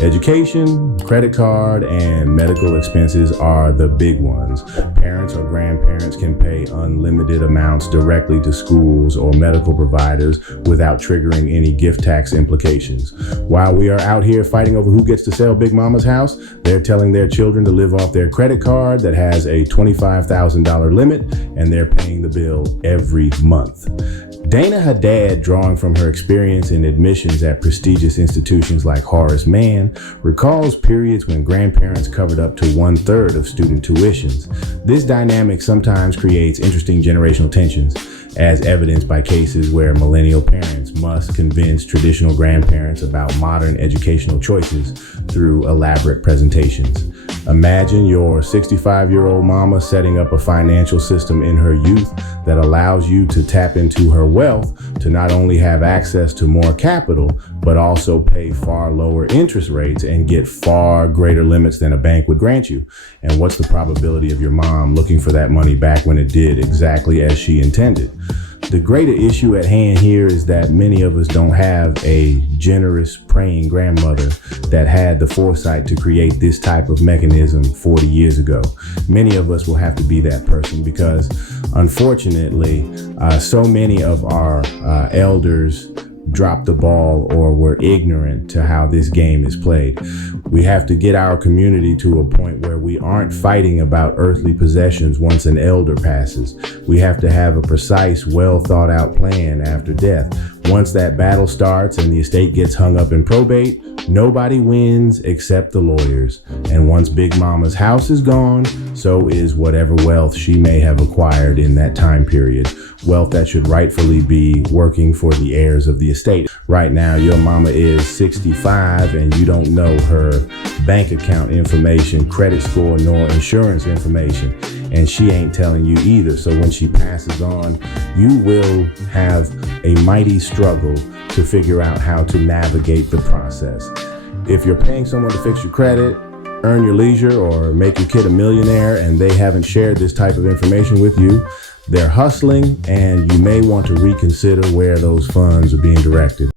Education, credit card, and medical expenses are the big ones. Parents or grandparents can pay unlimited amounts directly to schools or medical providers without triggering any gift tax implications. While we are out here fighting over who gets to sell Big Mama's house, they're telling their children to live off their credit card that has a $25,000 limit, and they're paying the bill every month. Dana Haddad, drawing from her experience in admissions at prestigious institutions like Horace Mann, recalls periods when grandparents covered up to 1/3 of student tuitions. This dynamic sometimes creates interesting generational tensions, as evidenced by cases where millennial parents must convince traditional grandparents about modern educational choices through elaborate presentations. Imagine your 65-year-old mama setting up a financial system in her youth that allows you to tap into her wealth to not only have access to more capital, but also pay far lower interest rates and get far greater limits than a bank would grant you. And what's the probability of your mom looking for that money back when it did exactly as she intended? The greater issue at hand here is that many of us don't have a generous, praying grandmother that had the foresight to create this type of mechanism 40 years ago. Many of us will have to be that person because, unfortunately, so many of our elders dropped the ball or were ignorant to how this game is played. We have to get our community to a point where we aren't fighting about earthly possessions once an elder passes. We have to have a precise, well thought out plan after death. Once that battle starts and the estate gets hung up in probate, nobody wins except the lawyers. And once Big Mama's house is gone, so is whatever wealth she may have acquired in that time period. Wealth that should rightfully be working for the heirs of the estate. Right now, your mama is 65 and you don't know her bank account information, credit score, nor insurance information. And she ain't telling you either. So when she passes on, you will have a mighty struggle to figure out how to navigate the process. If you're paying someone to fix your credit, earn your leisure, or make your kid a millionaire and they haven't shared this type of information with you, they're hustling, and you may want to reconsider where those funds are being directed.